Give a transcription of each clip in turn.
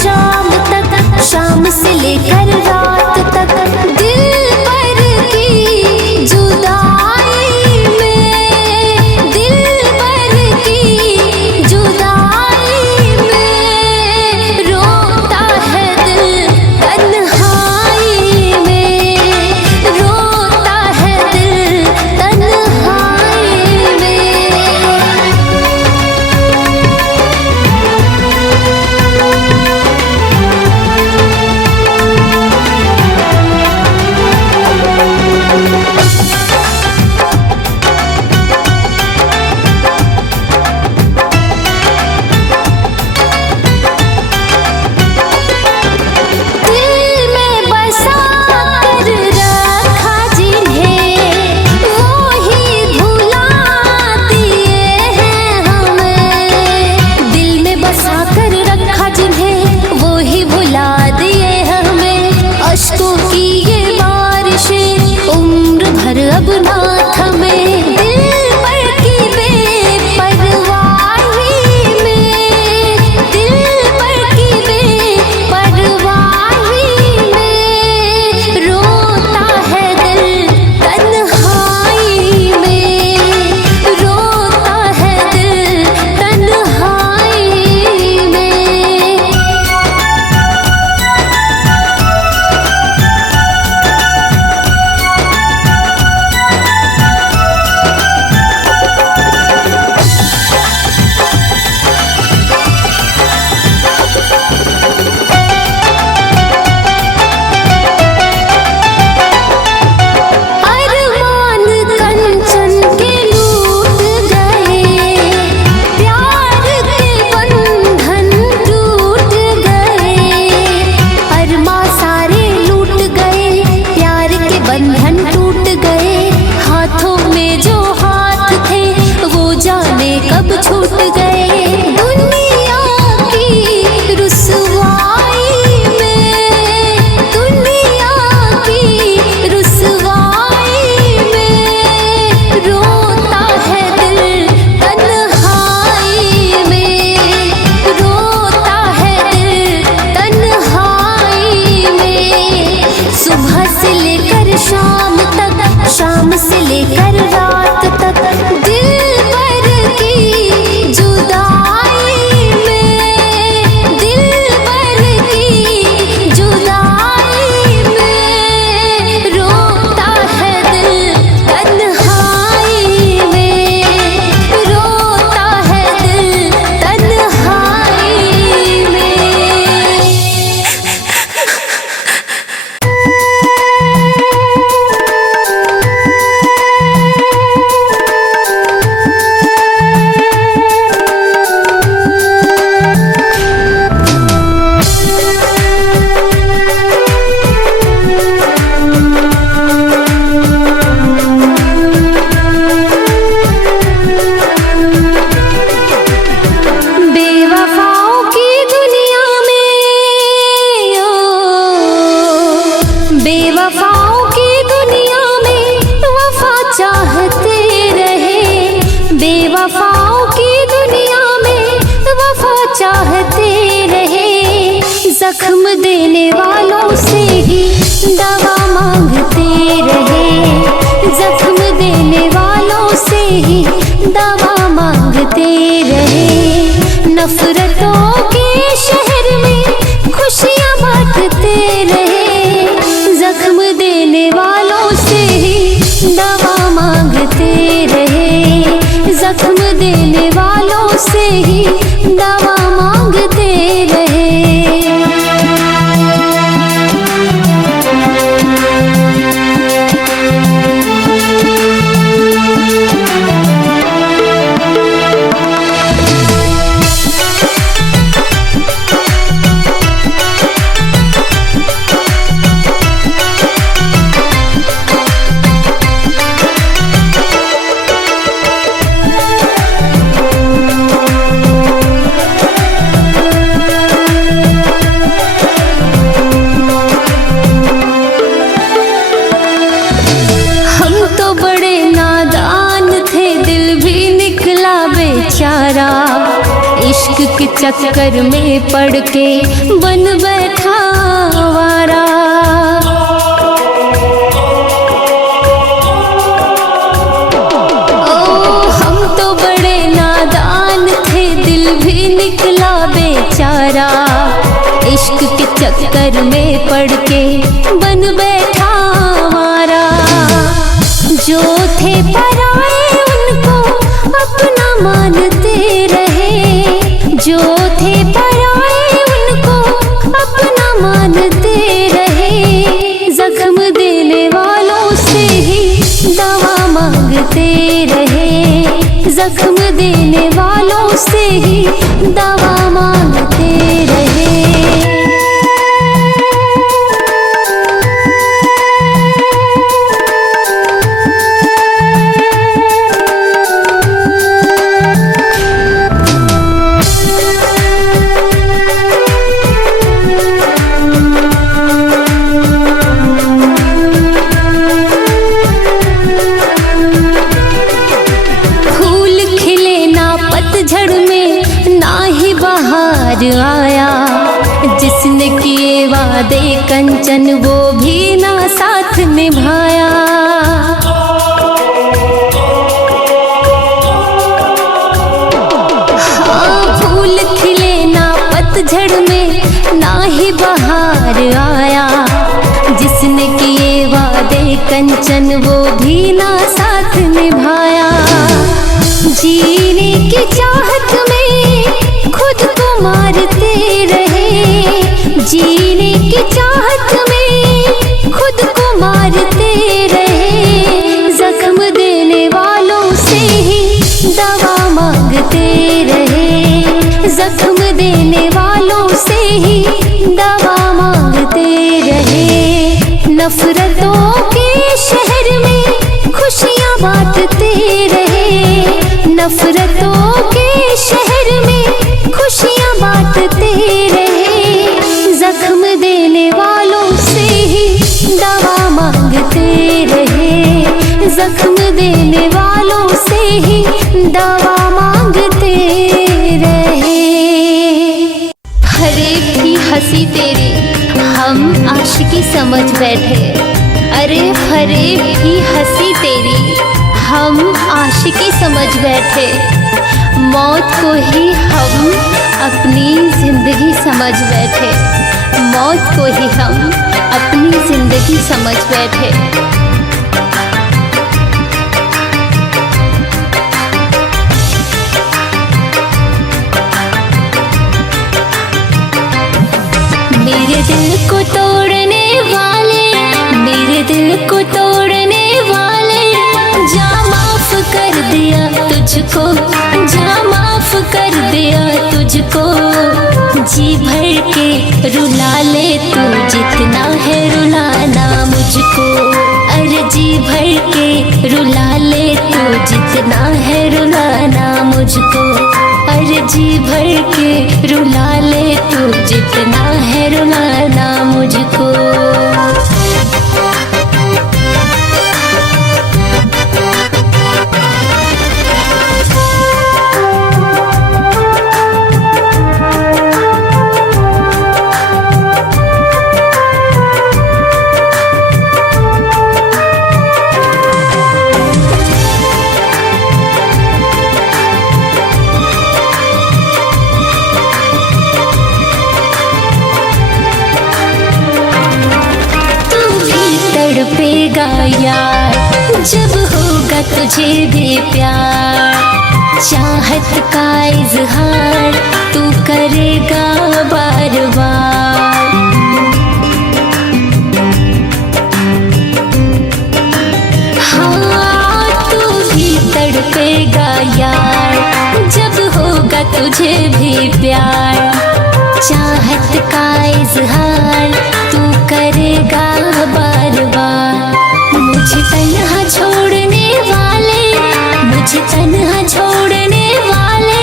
शाम तक, शाम से लेकर रात तक, दिल पर की जुदाई में, दिल पर की जुदाई में, रोता है दिल तन्हाई में, रोता है दिल तन्हाई में। दिल में बसा कर रखा जिन्हें, वो ही भुला दिए हैं हमें। दिल में बसा कर रखा जिन्हें, वो ही भुला दिए हैं हमें। अश्कों की ये बारिशें उम्र भर अब ना थमे, दिल पर की बेपरवाही में, दिल पर की बेपरवाही में, रोता है दिल तन्हाई में, रोता है दिल तन्हाई में। अरमान कंचन के लूट गए, प्यार के बंधन टूट गए। अरमान सारे लूट गए, प्यार के बंधन टूट गए। हाथों में जो हाथ थे, वो जाने कब छूट गए। दुनिया की रुसवाई में, दुनिया की रुसवाई में, रोता है दिल तन्हाई में, रोता है दिल तन्हाई में। सुबह से लेकर शाम तक, शाम से लेकर रात तक, दिल पर की जुदाई में, दिल पर की जुदाई में, रोता है दिल तन्हाई में, रोता है दिल तन्हाई में। बेवफाओं की दुनिया में, बेवफाओं की दुनिया में, वफा चाहते रहे। बेवफाओं की दुनिया में, वफा चाहते रहे। जख्म देने वालों से ही दवा मांगते रहे, जख्म देने वालों से ही दवा मांगते रहे। नफरतों के शहर में खुशियां बांटते रहे, जख्म देने वालों से ही दवा मांगते रहे, जख्म देने वालों से ही दवा मांगते रहे। इश्क के चक्कर में पड़ के बन बैठा आवारा। हम तो बड़े नादान थे, दिल भी निकला बेचारा। इश्क के चक्कर में पड़ के बन बैठा हमारा। जो थे पराए उनको अपना मानते रहे, जो थे पराए उनको अपना मानते रहे। जख्म देने वालों से ही दवा मांगते रहे, जख्म देने वालों से ही दवा मांगते रहे। आया जिसने किए वादे कंचन, वो भी ना साथ निभाया। हाँ, फूल खिले ना पतझड़ में, ना ही बहार आया। जिसने किए वादे कंचन, वो भी ना साथ निभाया। जीने की चाहत में खुद को मारते रहे, जीने की चाहत में खुद को मारते रहे। जख्म देने वालों से ही दवा मांगते रहे, जख्म देने वालों से ही दवा मांगते रहे। नफरतों के शहर में खुशियाँ बांटते रहे, नफरतों के शहर में खुशियाँ बांटते रहे। जख्म देने वालों से ही दवा मांगते रहे, जख्म देने वालों से ही दवा मांगते रहे। फरेब की हंसी तेरी हम आशिकी समझ बैठे, अरे फरेब की हंसी तेरी हम आशिकी समझ बैठे। मौत को ही हम अपनी जिंदगी समझ बैठे, मौत को ही हम अपनी जिंदगी समझ बैठे। मेरे दिल को तोड़ने वाले, मेरे दिल को तोड़ने वाले, जा माफ कर दिया तुझको, जा माफ कर दिया तुझको। जी भर के रुला ले तू, जितना है रुलाना मुझको। अरे जी भर के रुला ले तू, जितना है रुलाना मुझको। अरे जी भर के रुला ले तू, जितना है रुलाना मुझको। तड़पेगा यार जब होगा तुझे भी प्यार, चाहत का इजहार तू करेगा बार बार। हाँ तू भी तड़पेगा यार जब होगा तुझे भी प्यार, चाहत का इजहार तू करेगा बार बार। मुझे तन्हा छोड़ने वाले, मुझे तन्हा छोड़ने वाले,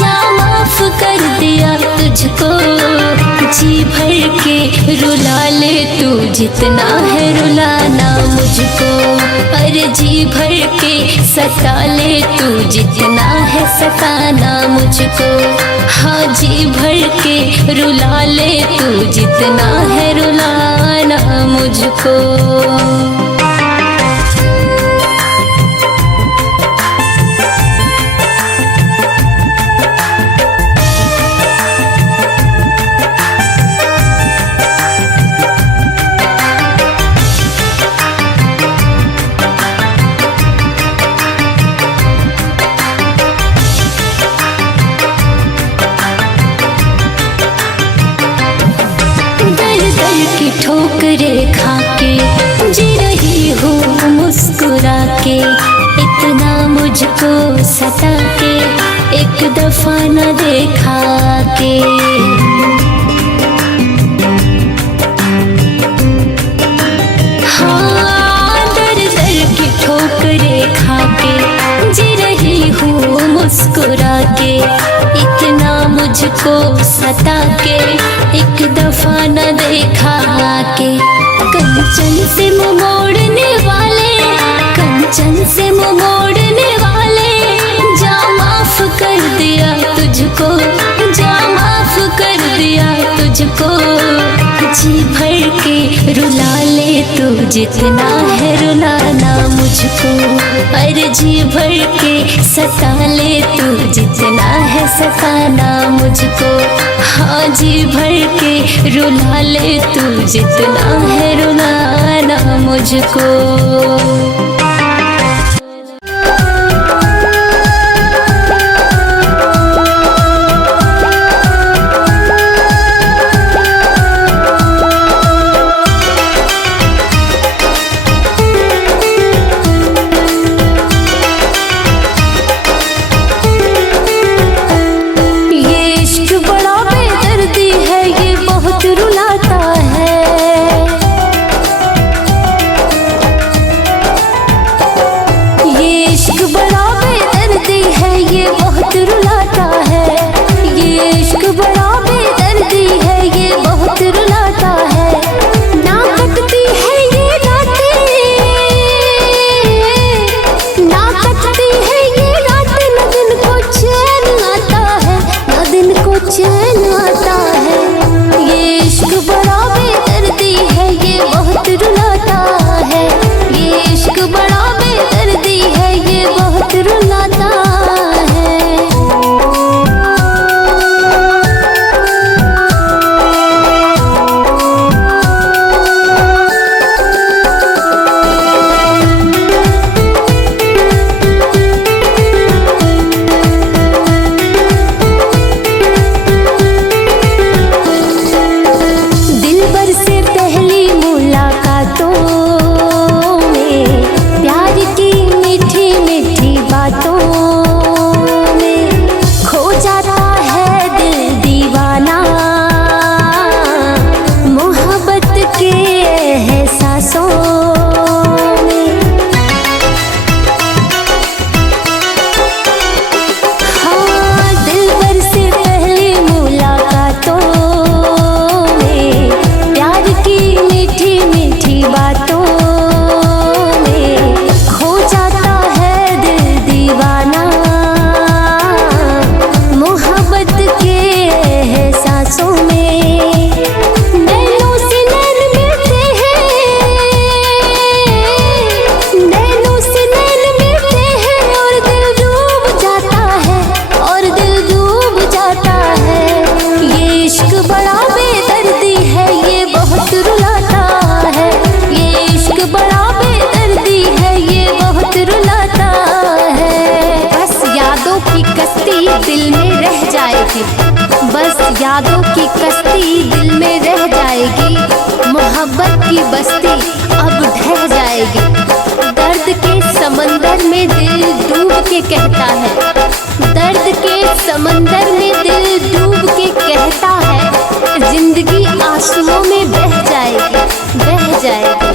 जा माफ कर दिया तुझको। जी भर के रुला ले तू, जितना है रुलाना मुझको। अरे जी भर के सता ले तू जितना है सताना मुझको। हाँ जी भर के रुला ले तू जितना है रुलाना मुझको। ठोकरे खा के जी रही हूँ मुस्कुरा के, इतना मुझको सता के एक दफा न देखा के। हाँ दर दर की ठोकरे खा के जी रही हूँ मुस्कुरा के, इतना मुझको सता के एक दफा न देखा के। कंचन से मुँह मोड़ने वाले, कंचन से मुँह मोड़ने वाले, जा माफ कर दिया तुझको, जा माफ कर दिया तुझको। जी भर के रुला ले तू जितना है रुलाना मुझको। अरे जी भर के सता ले तू जितना है सताना मुझको। हाँ जी भर के रुला ले तू जितना है रुलाना मुझको। बस यादों की कश्ती दिल में रह जाएगी, मोहब्बत की बस्ती अब ढह जाएगी। दर्द के समंदर में दिल डूब के कहता है, दर्द के समंदर में दिल डूब के कहता है, जिंदगी आंसुओं में बह जाएगी, बह जाएगी।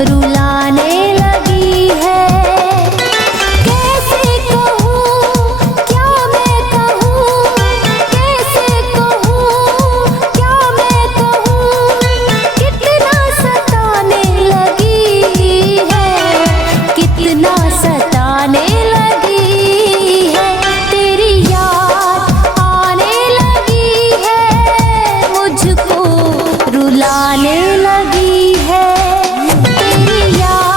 रुलाने लगी है। कैसे कहूँ क्या मैं कहूँ, कैसे कहूँ क्या मैं कहूँ, कितना सताने लगी है, कितना सताने लगी है। तेरी याद आने लगी है, मुझको रुलाने लगी है। तेरी याद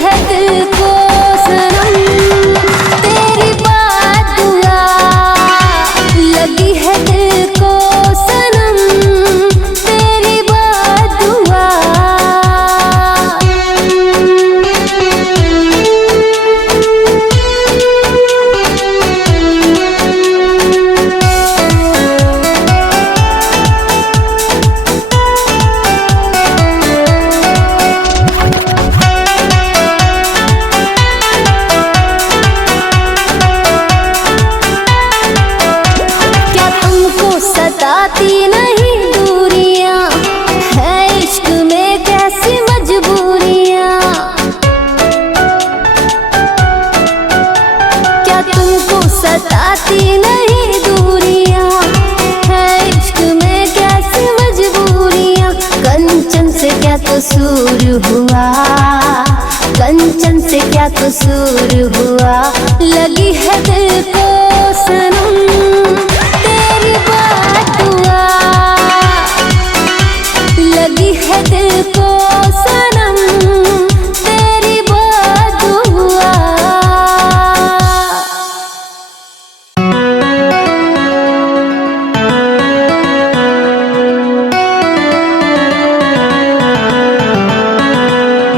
है दिल को सनम तेरी बात दुआ, लगी है दिल को सनम तेरी बात दुआ। सताती नहीं दूरियां, है इश्क में कैसी मजबूरियां। क्या तुमको सताती नहीं दूरियां, है इश्क में कैसी मजबूरियां। कंचन से क्या कसूर हुआ, कंचन से क्या कसूर हुआ, लगी है दिल को सनम तेरी बात दुआ, लगी है दिल को सनम तेरी बात दुआ।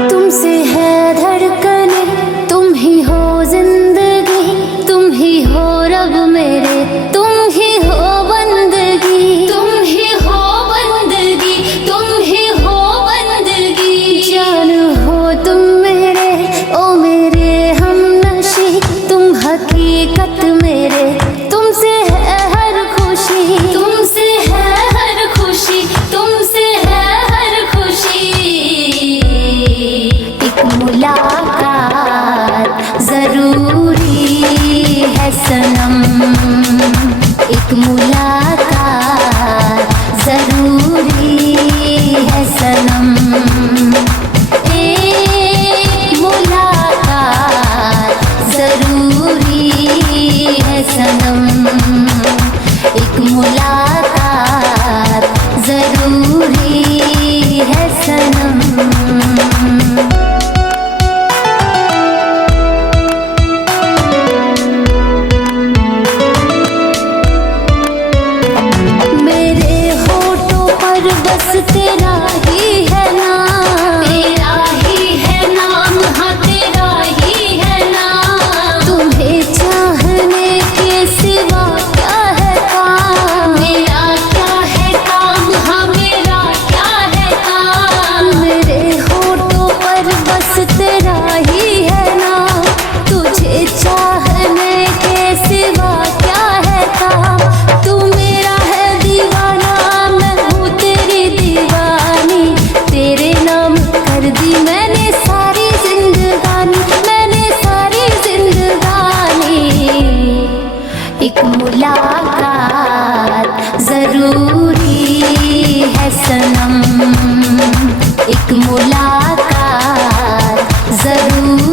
तुमसे है धड़कने, तुम ही हो जिंदगी, तुम ही हो रब मेरे, तुम ही हो बंदगी, तुम ही हो बंदगी, तुम ही हो बंदगी। जान हो तुम मेरे, ओ मेरे हमनशी, तुम हकीकत मेरे, तुमसे है हर खुशी, तुमसे है हर खुशी, तुमसे है हर खुशी। एक मुलाकात जरूरी है सनम, एक मुलाकात जरूरी है सनम, एक मुलाकात जरूरी है सनम, एक मुलाकात जरूरी है सनम। मेरे होठों पर बस तेरा ही है नाम, तेरा ही है नाम, हाँ तेरा ही है नाम। तुम्हें चाहने के सिवा क्या है काम, मेरा क्या है काम, हाँ मेरा क्या है काम। मेरे होठों पर बस तेरा ही है नाम, तुझे चाहने के सिवा क्या है काम। तू मेरा है दीवाना, मैं हूँ तेरी दीवानी, तेरे नाम कर दी मैंने सारी जिंदगानी, मैंने सारी जिंदगानी। एक मुलाकात जरूरी है सनम, एक मुलाकात जरूरी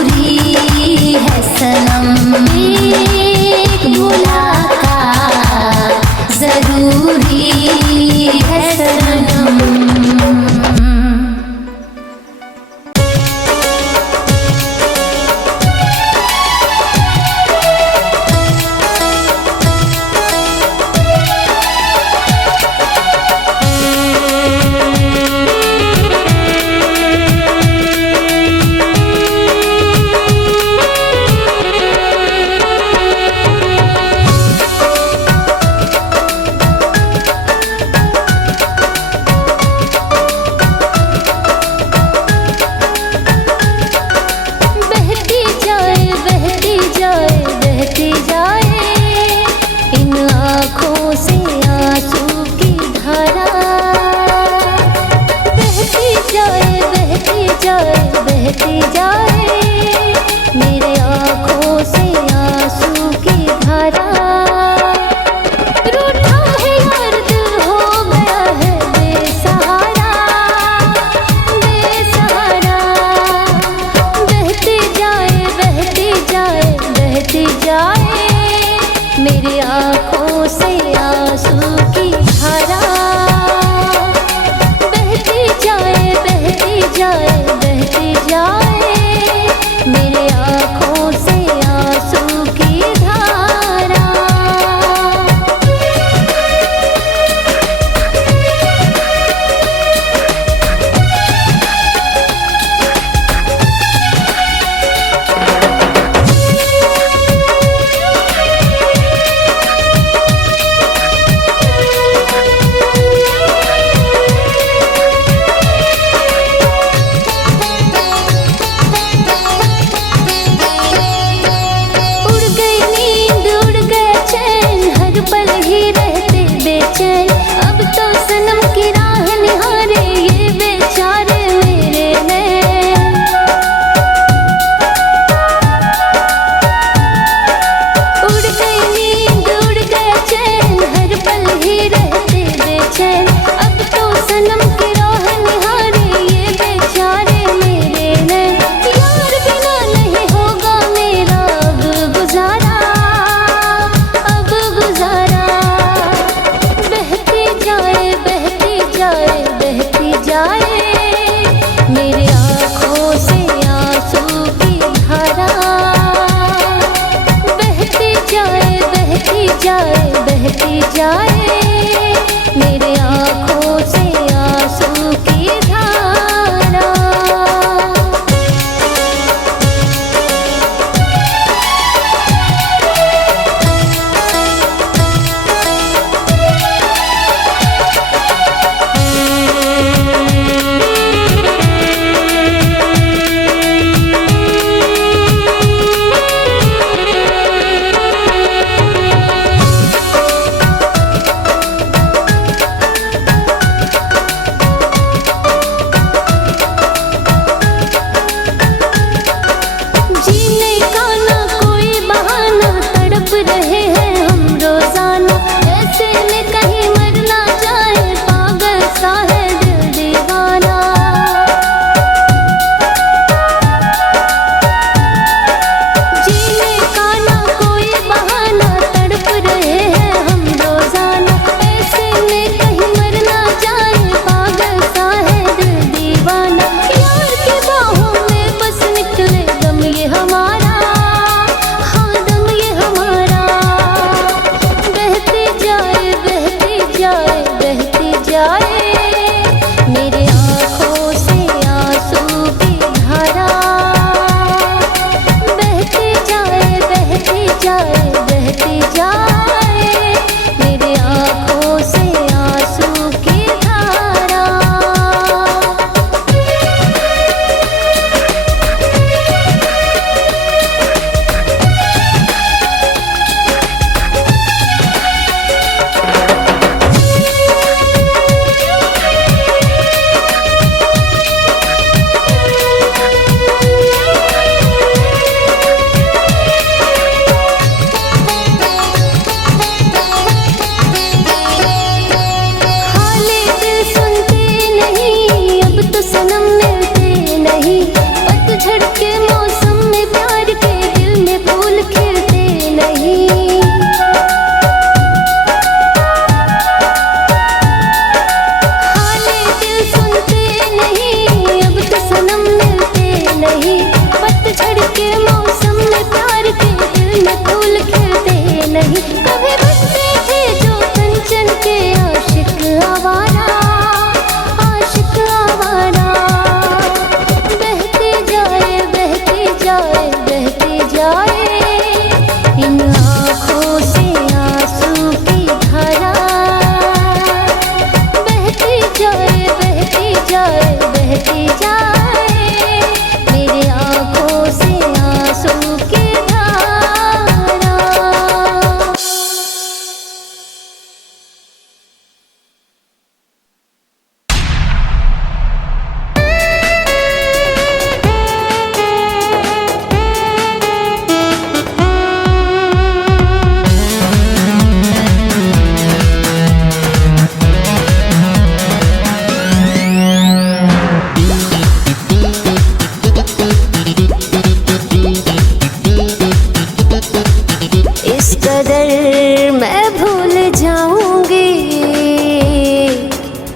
जरूरी है सनम, एक मुलाकात जरूरी है सनम।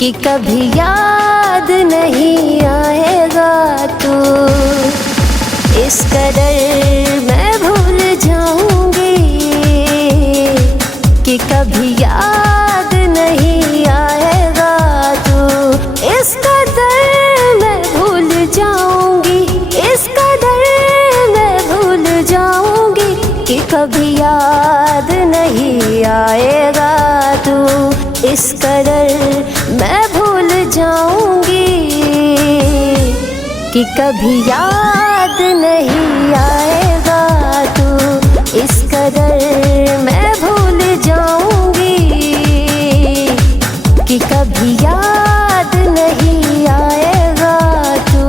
कि कभी याद नहीं आएगा तू। इस कदर मैं भूल जाऊंगी कि कभी याद नहीं आएगा तू। इस कदर मैं भूल जाऊंगी, इस कदर मैं भूल जाऊंगी कि कभी याद नहीं आएगा तू। इस कदर मैं भूल जाऊंगी कि कभी याद नहीं आएगा तू। इस कदर मैं भूल जाऊंगी कि कभी याद नहीं आएगा तू।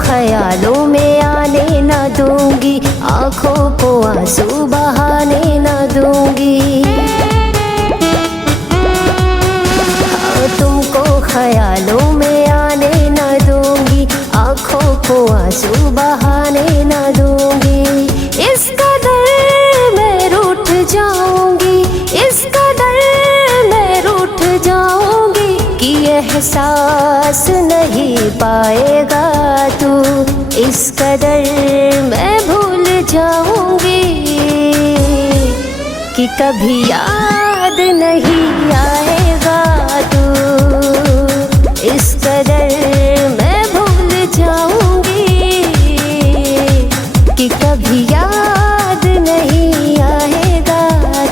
ख्यालों में आने न दूंगी, आँखों को आंसू बहाने न दूंगी। तुमको ख्यालों में आने न दूंगी, आँखों को आंसू बहाने न दूंगी। इस कदर मैं रूठ जाऊंगी, इस कदर मैं रूठ जाऊंगी कि एहसास नहीं पाएगा तू। इस कदर मैं भूल जाऊंगी कि कभी याद नहीं आएगा तू। इस कदर मैं भूल जाऊंगी कि कभी याद नहीं आएगा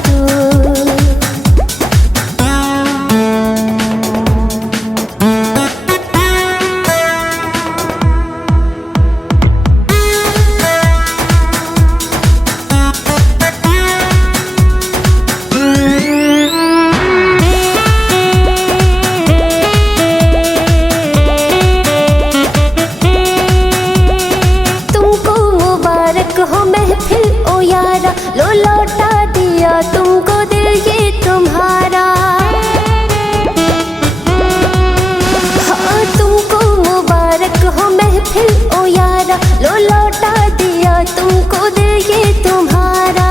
तू। हो महफिल ओ यारा, लो लौटा दिया तुमको दिल ये तुम्हारा। हाँ तुमको मुबारक हो महफिल ओ यारा, लो लौटा दिया तुमको दिल ये तुम्हारा।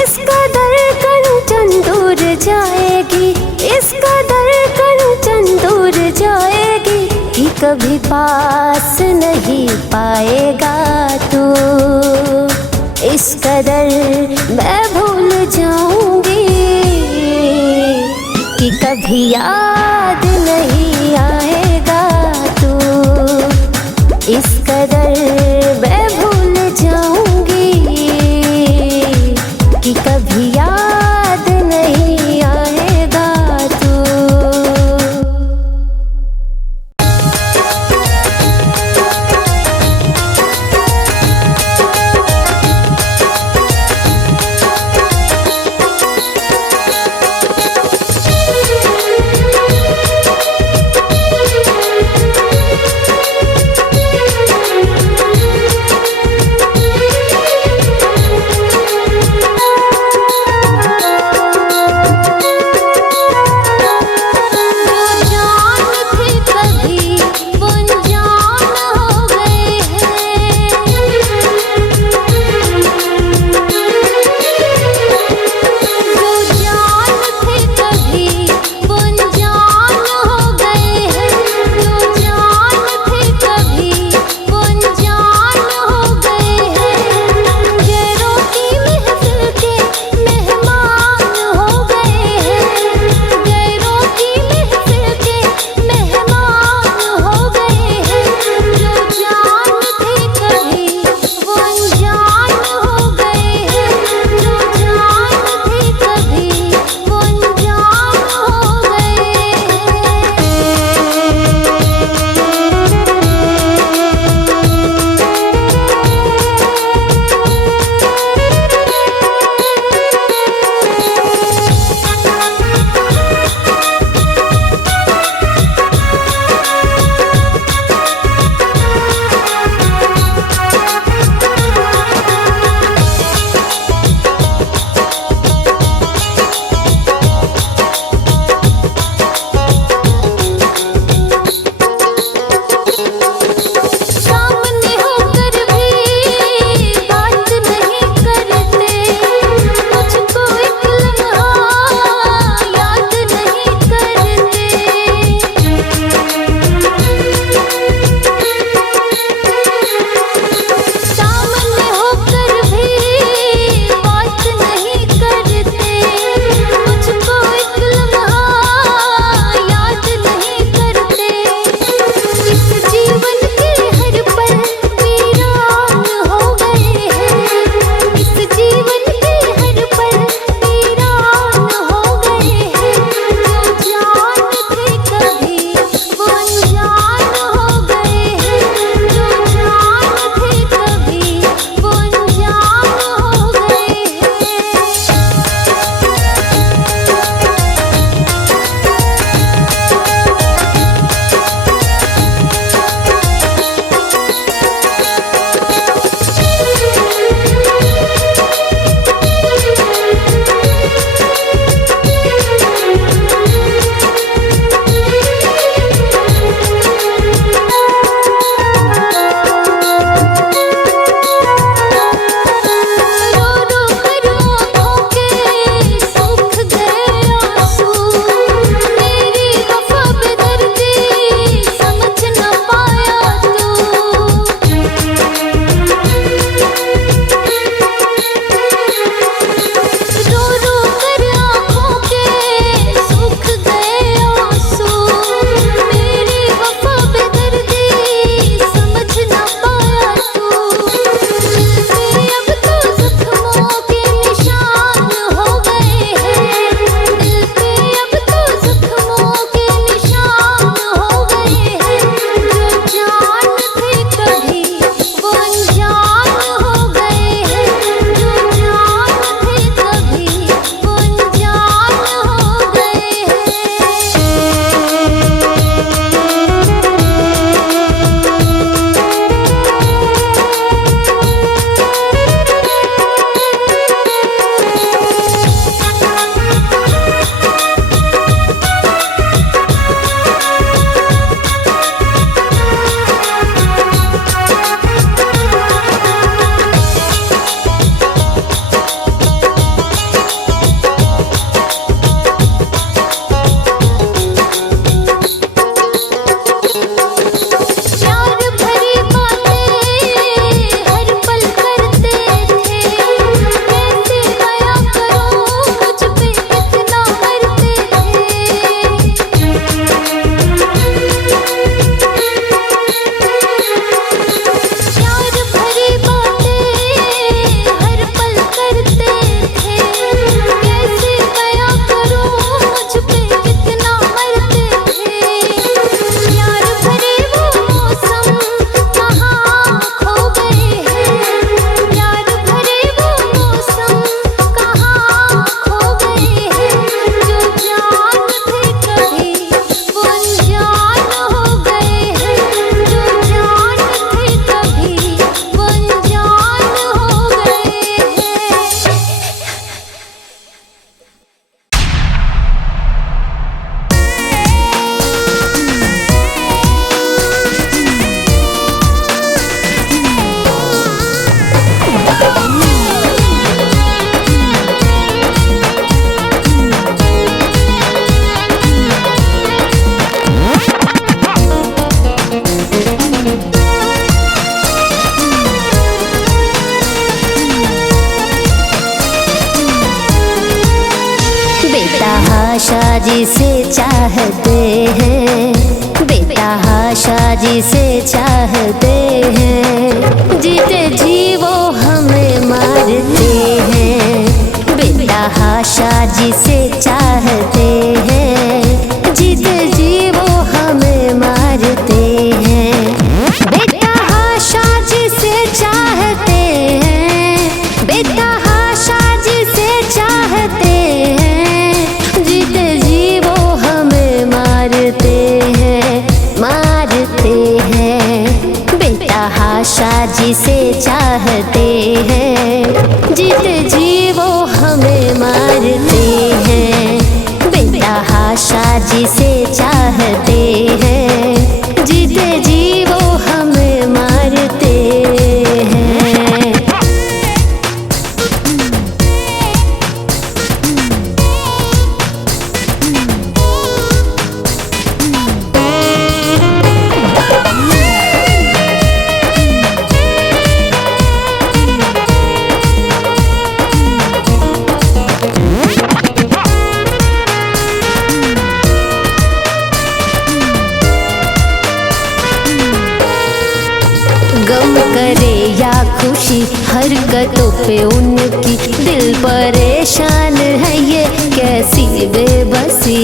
इस कदर कंचन दूर जाएगी, इस कदर कंचन दूर जाएगी कि कभी पास नहीं पाएगा तू। इस कदर मैं भूल जाऊंगी कि कभी याद नहीं आएगा तू। इस कदर मैं भूल जाऊंगी कि कभी याद नहीं आएगा तू। जिसे चाहते हैं, बेतहाशा जिसे चाहते हैं, जीते जी वो हमें मारते हैं। बेतहाशा जिसे चाहते हैं, जीते जी वो हमें मारते हैं। बेतहाशा जिसे चाहते हैं, बेतहाशा जिसे चाहते हैं, जीते जी वो हमें मारते हैं, मारते हैं। बेतहाशा जिसे चाहते हैं, जीते जी वो हमें मारते हैं। बेतहाशा जिसे चाहते हैं, जीते जी वो हमें मारते हैं। गम करे या खुशी हरकतों पे उनकी, दिल परेशान है ये कैसी बेबसी।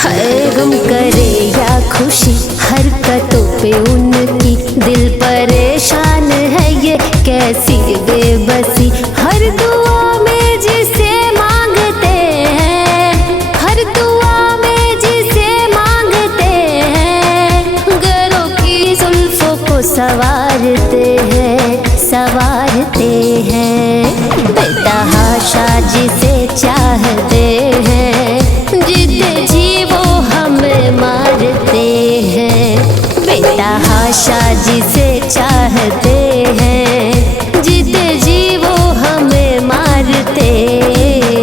है गम करे या खुशी हरकतों पे उनकी, दिल परेशान है ये कैसी बेबसी। हर दुआ में जिसे मांगते हैं, हर दुआ में जिसे मांगते हैं, गरों की जुल्फों को सवारते हैं, सवारते हैं। बेतहाशा जिसे चाहते हैं, जीते जी वो हमें मारते हैं। बेतहाशा जिसे चाहते हैं, जीते जी वो हमें मारते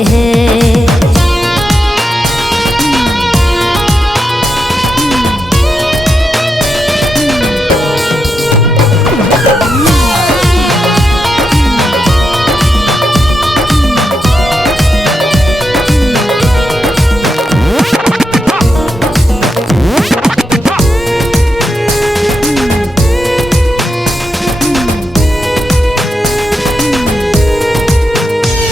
हैं।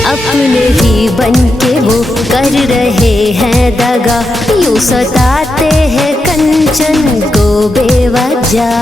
अपने ही बन के वो कर रहे हैं दगा, यूं सताते हैं कंचन को बेवजह।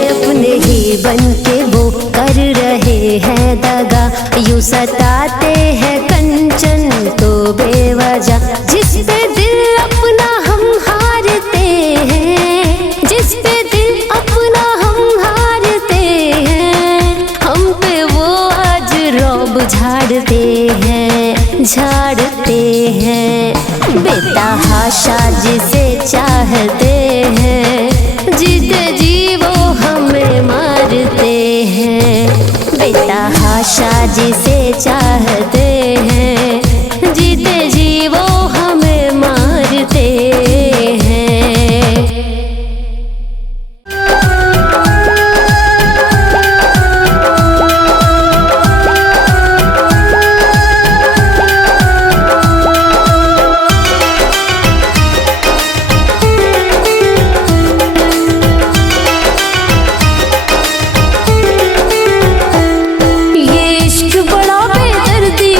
अपने ही बन के वो कर रहे हैं दगा, यूं सताते हैं कंचन को बेवजह। जिस पे दिल अपना हम हारते हैं, जिस पे दिल अपना हम हारते हैं, हम पे वो आज रौब झाड़ते हैं, झाड़ते हैं। बेतहाशा जिसे चाहते हैं, जीते जी वो हमें मारते हैं। बेतहाशा जिसे चाहते हैं, जीते जी वो हमें मारते हैं। ये इश्क बड़ा बेदर्दी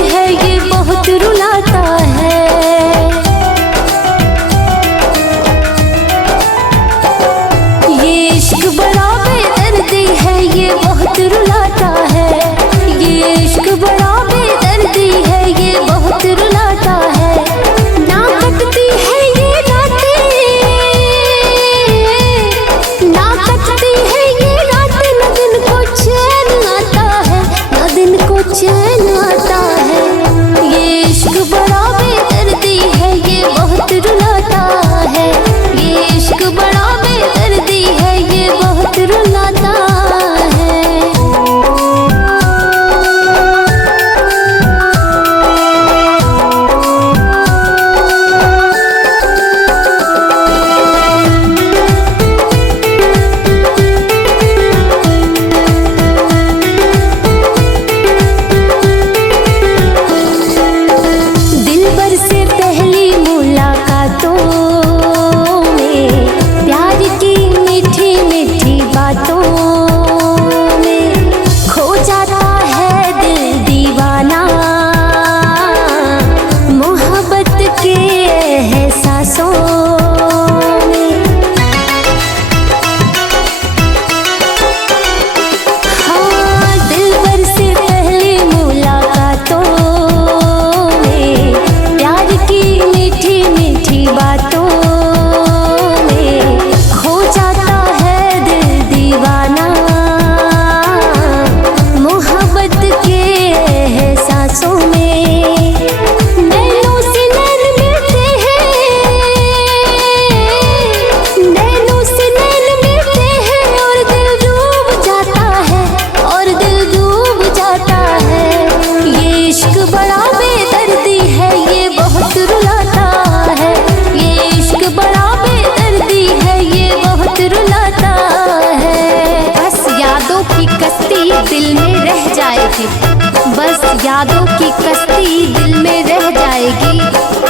जाएगी, बस यादों की कश्ती दिल में रह जाएगी,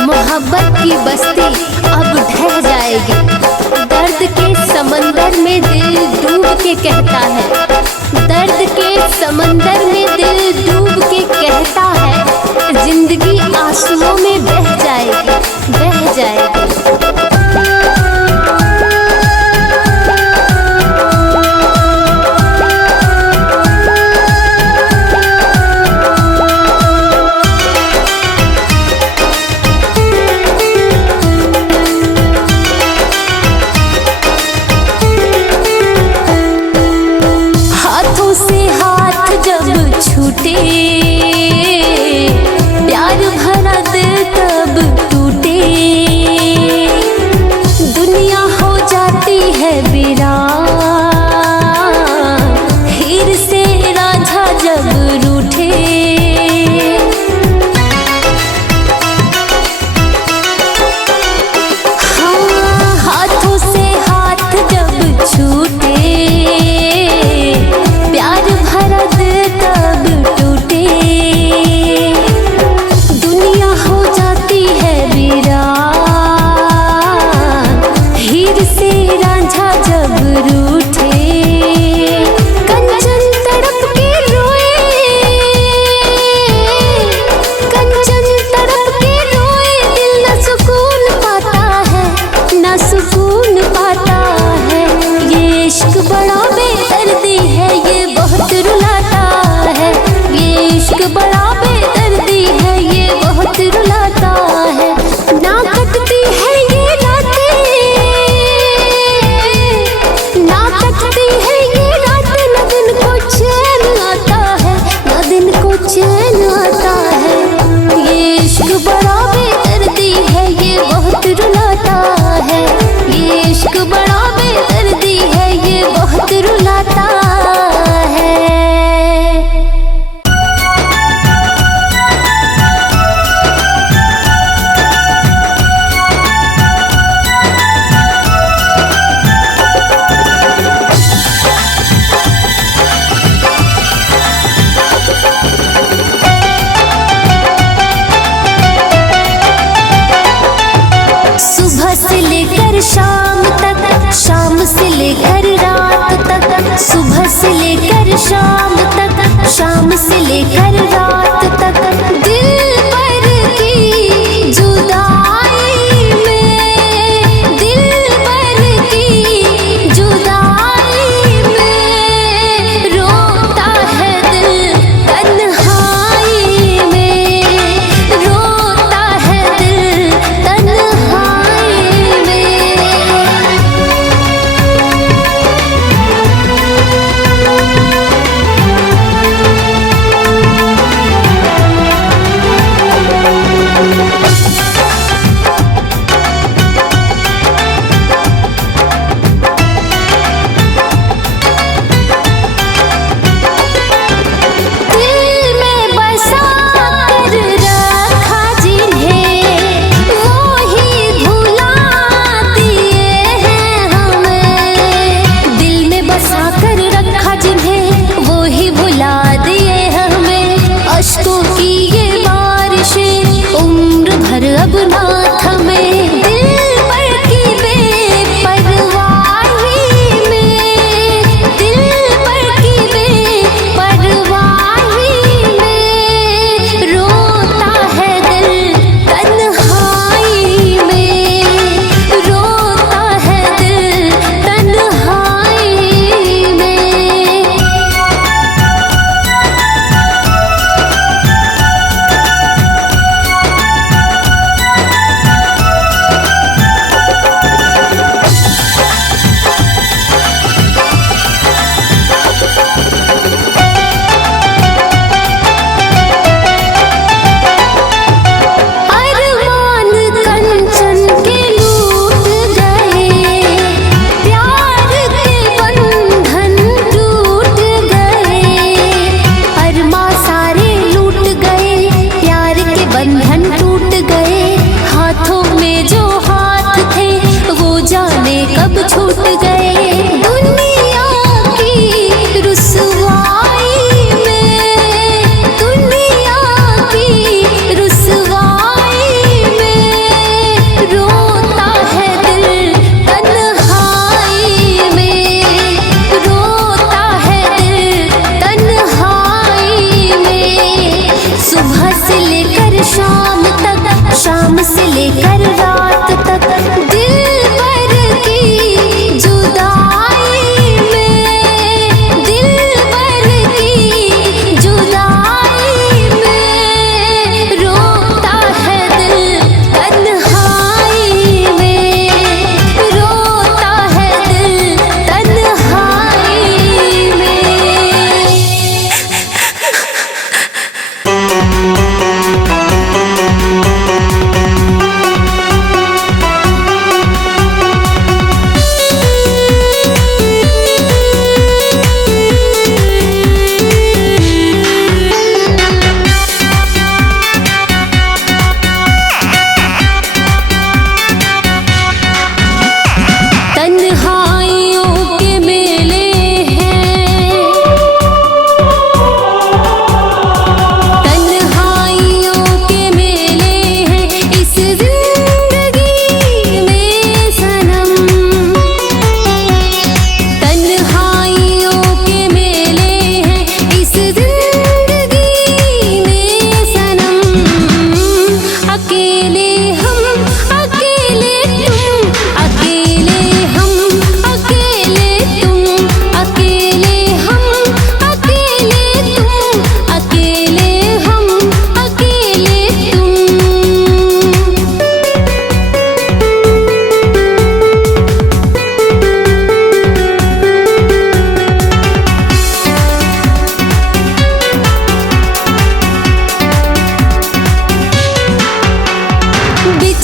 मोहब्बत की बस्ती अब ढह जाएगी। दर्द के समंदर में दिल डूब के कहता है, दर्द के समंदर में दिल डूब के कहता है, जिंदगी आंसुओं में बह जाएगी, बह जाएगी। हाथों से हाथ जब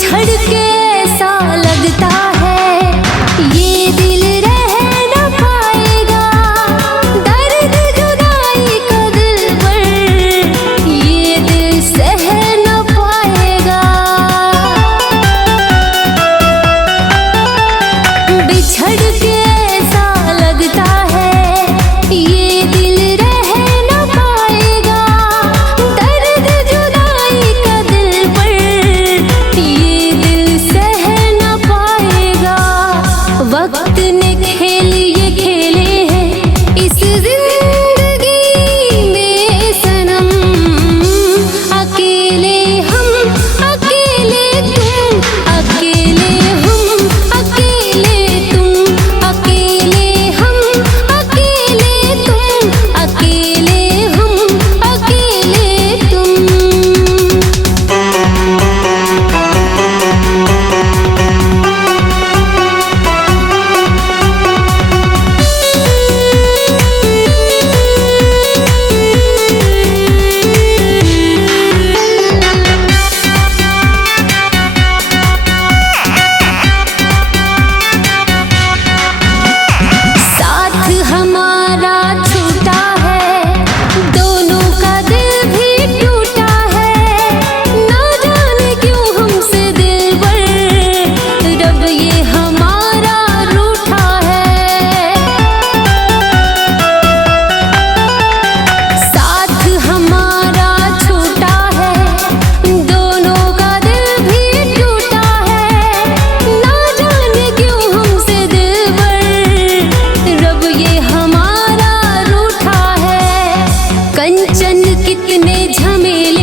बिछड़ के ऐसा लगता है ये दिल रह न पाएगा। दर्द जुदाई का दिल पर ये दिल सह न पाएगा। बिछड़ के ऐसा लगता है ये दिल रह न पाएगा। दर्द जुदाई का दिल पर ये दिल सह न पाएगा। वक्त ने खेल ये खेले हैं इस जिंदगी में सनम। अकेले हम अकेले तुम, अकेले हम अकेले तुम, अकेले हम अकेले तुम, अकेले हम अकेले तुम। साथ हमारा छूटा है, दोनों का दिल भी टूटा है। ना जाने क्यों हमसे दिलबर रब ये हमारा रूठा है। साथ हमारा छूटा है, दोनों का दिल भी टूटा है। ना जाने क्यों हमसे दिलबर रब ये हमारा रूठा है। कंचन कितने झमेले